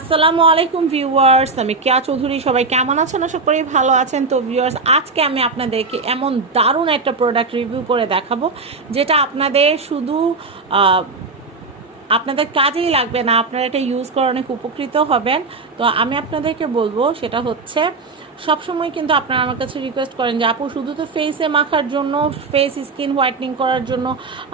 আসসালামু আলাইকুম ভিউয়ার্স, আমি কেয়া চৌধুরী। সবাই কেমন আছেন? আশা করি ভালো আছেন। তো ভিউয়ার্স, আজকে আমি আপনাদেরকে এমন দারুণ একটা প্রোডাক্ট রিভিউ করে দেখাবো যেটা আপনাদের শুধু আপনাদের কাজেই লাগবে না, আপনারা এটা ইউজ করে অনেক উপকৃত হবেন। তো আমি আপনাদেরকে বলবো সেটা হচ্ছে, সবসময় কিন্তু আপনারা আমার কাছে রিকোয়েস্ট করেন যে আপু শুধু তো ফেসে মাখার জন্য, ফেস স্কিন হোয়াইটনিং করার জন্য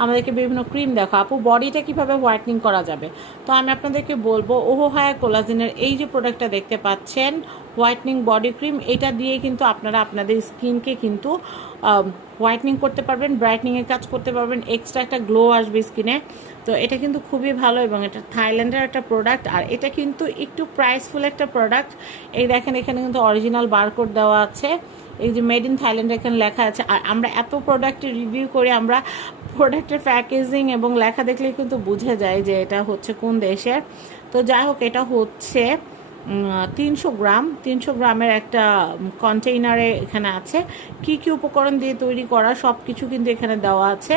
আমাদেরকে বিভিন্ন ক্রিম দেখো, আপু বডিটা কিভাবে হোয়াইটনিং করা যাবে। তো আমি আপনাদেরকে বলবো ওহো হায়া কোলাজেনের এই যে প্রোডাক্টটা দেখতে পাচ্ছেন, হোয়াইটনিং বডি ক্রিম, এটা দিয়ে কিন্তু আপনারা আপনাদের স্কিনকে কিন্তু হোয়াইটনিং করতে পারবেন, ব্রাইটনিংয়ের কাজ করতে পারবেন, এক্সট্রা একটা গ্লো আসবে স্কিনে। তো এটা কিন্তু খুবই ভালো এবং এটা থাইল্যান্ডের একটা প্রোডাক্ট, আর এটা কিন্তু একটু প্রাইসফুল একটা প্রোডাক্ট। এই দেখেন এখানে কিন্তু অরিজিনাল বারকোড দেওয়া আছে, এই যে মেড ইন থাইল্যান্ড এখানে লেখা আছে। আর আমরা এত প্রোডাক্টের রিভিউ করি, আমরা প্রোডাক্টের প্যাকেজিং এবং লেখা দেখলেই কিন্তু বুঝে যায় যে এটা হচ্ছে কোন দেশের। তো যাই হোক, এটা হচ্ছে 300 গ্রামের একটা কন্টেইনারে এখানে আছে। কি কি উপকরণ দিয়ে তৈরি করা সব কিছু কিন্তু এখানে দেওয়া আছে।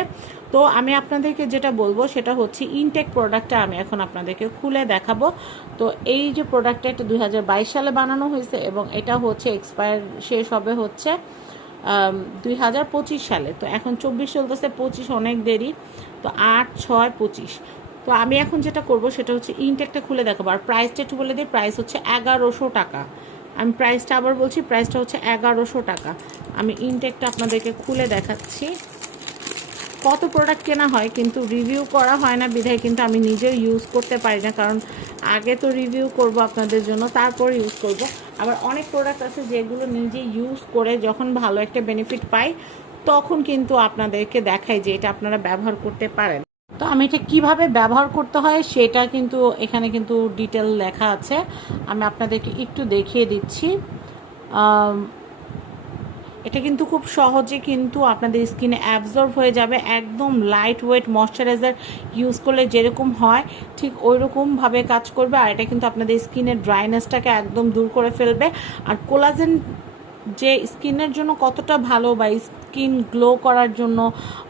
তো আমি আপনাদেরকে যেটা বলবো সেটা হচ্ছে ইনটেক প্রোডাক্টটা আমি এখন আপনাদেরকে খুলে দেখাবো। তো এই যে প্রোডাক্টটা, এটা 2022 সালে বানানো হয়েছে এবং এটা হচ্ছে এক্সপায়ার শেষ হবে হচ্ছে 2025 সালে। তো এখন 24 চলতেছে, 25 অনেক দেরি। তো 8/6/25। তো আমি এখন যেটা করব সেটা হচ্ছে ইনটেকটা খুলে দেখাবো। আর প্রাইসটা একটু বলে দিই, প্রাইস হচ্ছে 1100 টাকা। আমি প্রাইসটা আবার বলছি, প্রাইসটা হচ্ছে 1100 টাকা। আমি ইনটেকটা আপনাদেরকে খুলে দেখাচ্ছি। কত প্রোডাক্ট কেনা হয় কিন্তু রিভিউ করা হয় না, বিধায় কিন্তু আমি নিজেও ইউজ করতে পারি না, কারণ আগে তো রিভিউ করব আপনাদের জন্য, তারপর ইউজ করব। আবার অনেক প্রোডাক্ট আছে যেগুলো নিজে ইউজ করে যখন ভালো একটা বেনিফিট পাই তখন কিন্তু আপনাদেরকে দেখাই যে এটা আপনারা ব্যবহার করতে পারেন। তো আমি এটা কিভাবে ব্যবহার করতে হয় সেটা কিন্তু এখানে কিন্তু ডিটেল লেখা আছে, আমি আপনাদেরকে একটু দেখিয়ে দিচ্ছি। এটা কিন্তু খুব সহজে কিন্তু আপনাদের স্কিনে অ্যাবজর্ব হয়ে যাবে। একদম লাইট ওয়েট ময়শ্চারাইজার ইউজ করলে যেরকম হয় ঠিক ওই রকমভাবে কাজ করবে। আর এটা কিন্তু আপনাদের স্কিনের ড্রাইনেসটাকে একদম দূর করে ফেলবে। আর কোলাজেন যে স্কিনের জন্য কতটা ভালো, বা স্কিন গ্লো করার জন্য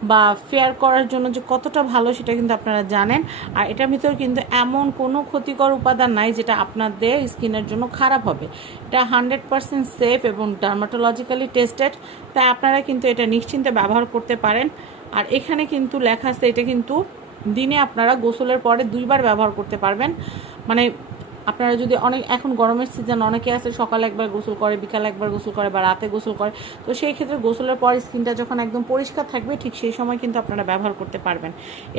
বা ফেয়ার করার জন্য যে কতটা ভালো সেটা কিন্তু আপনারা জানেন। আর এটার ভিতর কিন্তু এমন কোনো ক্ষতিকর উপাদান নাই যেটা আপনাদের স্কিনের জন্য খারাপ হবে। এটা 100% সেফ এবং ডার্মাটোলজিক্যালি টেস্টেড, তাই আপনারা কিন্তু এটা নিশ্চিন্তে ব্যবহার করতে পারেন। আর এখানে কিন্তু লেখা আছে এটা কিন্তু দিনে আপনারা গোসলের পরে 2বার ব্যবহার করতে পারবেন। মানে আপনারা যদি এখন গরমের সিজন, অনেকে আছে সকালে একবার গোসল করে, বিকালে একবার গোসল করে, বা রাতে গোসল করে। তো সেই ক্ষেত্রে গোসলের পর স্কিনটা যখন একদম পরিষ্কার থাকবে ঠিক সেই সময় কিন্তু আপনারা ব্যবহার করতে পারবেন।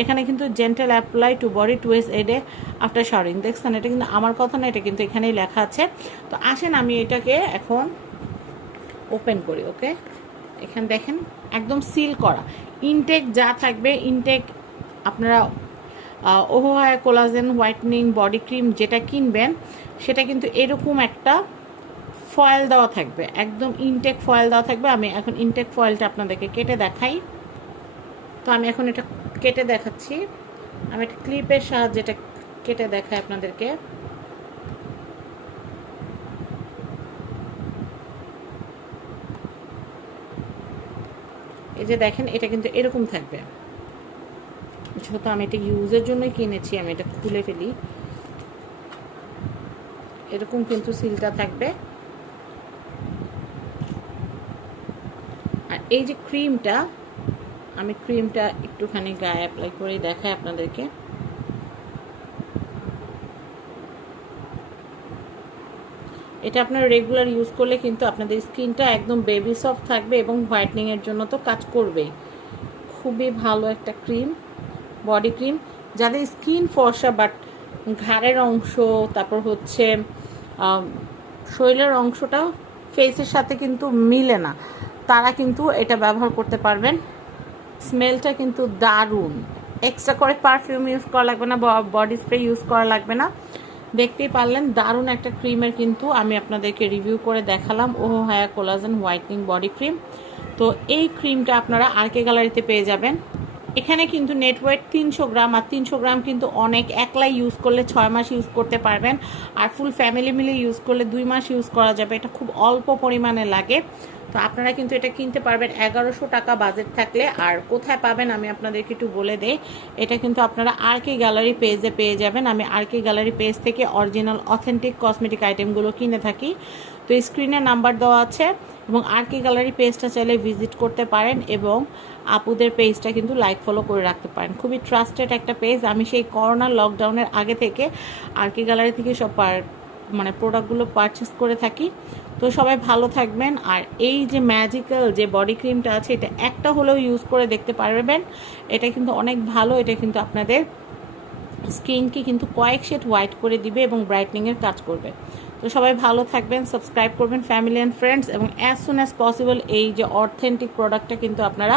এখানে কিন্তু gentle apply to body twice a day after showering, দেখছেন এটা কিন্তু আমার কথা না, এটা কিন্তু এখানেই লেখা আছে। তো আসেন আমি এটাকে এখন ওপেন করি। ওকে, এখানে দেখেন একদম সিল করা ইনটেক যা থাকবে। ইনটেক আপনারা ওহো হায়া কোলাজেন হোয়াইটনিং বডি ক্রিম যেটা কিনবেন সেটা কিন্তু এরকম একটা ফয়েল দেওয়া থাকবে, একদম ইনটেক ফয়েল দেওয়া থাকবে। আমি এখন ইনটেক ফয়েলটা আপনাদেরকে কেটে দেখাই। তো আমি এখন এটা কেটে দেখাচ্ছি, আমি একটা ক্লিপের সাহায্যে এটা কেটে দেখাই আপনাদেরকে। এই যে দেখেন এটা কিন্তু এরকম থাকবে। যেহেতু আমি এটা ইউজের জন্যই কিনেছি, আমি এটা খুলে ফেলি। এরকম কিন্তু সিলটা থাকবে। আর এই যে ক্রিমটা, আমি ক্রিমটা একটুখানি গায়ে অ্যাপ্লাই করে দেখাই আপনাদেরকে। এটা আপনারা রেগুলার ইউজ করলে কিন্তু আপনাদের স্কিনটা একদম বেবি সফট থাকবে এবং হোয়াইটনিংয়ের জন্য তো কাজ করবেই। খুবই ভালো একটা ক্রিম, বডি ক্রিম। যাদের স্কিন ফর্সা বাট ঘাড়ের অংশ, তারপর হচ্ছে শরীরের অংশটা ফেসের সাথে কিন্তু মিলে না, তারা কিন্তু এটা ব্যবহার করতে পারবেন। স্মেলটা কিন্তু দারুণ, এক্সট্রা করে পারফিউম ইউজ করা লাগবে না, বডি স্প্রে ইউজ করা লাগবে না। দেখতেই পারলেন দারুণ একটা ক্রিমের কিন্তু আমি আপনাদেরকে রিভিউ করে দেখালাম, ওহো হায়া কোলাজেন হোয়াইটনিং বডি ক্রিম। তো এই ক্রিমটা আপনারা আরকে গ্যালারিতে পেয়ে যাবেন। এখানে কিন্তু নেট ওয়েট 300 গ্রাম, আর 300 গ্রাম কিন্তু অনেক, একলাই ইউজ করলে 6 মাস ইউজ করতে পারবেন, আর ফুল ফ্যামিলি মিলে ইউজ করলে 2 মাস ইউজ করা যাবে। এটা খুব অল্প পরিমাণে লাগে। তো আপনারা কিন্তু এটা কিনতে পারবেন 1100 টাকা বাজেট থাকলে। আর কোথায় পাবেন আমি আপনাদেরকে একটু বলে দেই। এটা কিন্তু আপনারা RK গ্যালারি পেজে পেয়ে যাবেন। আমি RK গ্যালারি পেজ থেকে অরিজিনাল অথেন্টিক কসমেটিক আইটেমগুলো কিনে থাকি। তো স্ক্রিনে নাম্বার দেওয়া আছে, এবং RK গ্যালারি পেজটা চাইলে ভিজিট করতে পারেন, এবং আপুদের পেজটা কিন্তু লাইক ফলো করে রাখতে পারেন। খুবই ট্রাস্টেড একটা পেজ। আমি সেই করোনা লকডাউনের আগে থেকে RK গ্যালারি থেকে সব মানে প্রোডাক্টগুলো পারচেস করে থাকি। তো সবাই ভালো থাকবেন। আর এই যে ম্যাজিক্যাল যে বডি ক্রিমটা আছে, এটা একটা হলেও ইউজ করে দেখতে পারবেন। এটা কিন্তু অনেক ভালো। এটা কিন্তু আপনাদের স্কিনকে কিন্তু কয়েক শেড হোয়াইট করে দিবে এবং ব্রাইটনিংয়ের কাজ করবে। তো সবাই ভালো থাকবেন, সাবস্ক্রাইব করবেন ফ্যামিলি অ্যান্ড ফ্রেন্ডস, এবং অ্যাজ সুন অ্যাজ পসিবল এই যে অথেন্টিক প্রোডাক্টটা কিন্তু আপনারা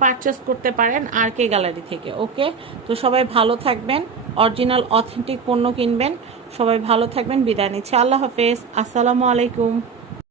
পারচেস করতে পারেন RK গ্যালারি থেকে। ওকে, তো সবাই ভালো থাকবেন, অরিজিনাল অথেন্টিক পণ্য কিনবেন। সবাই ভালো থাকবেন, বিদায় নিচ্ছি, আল্লাহ হাফেজ, আসসালামু আলাইকুম।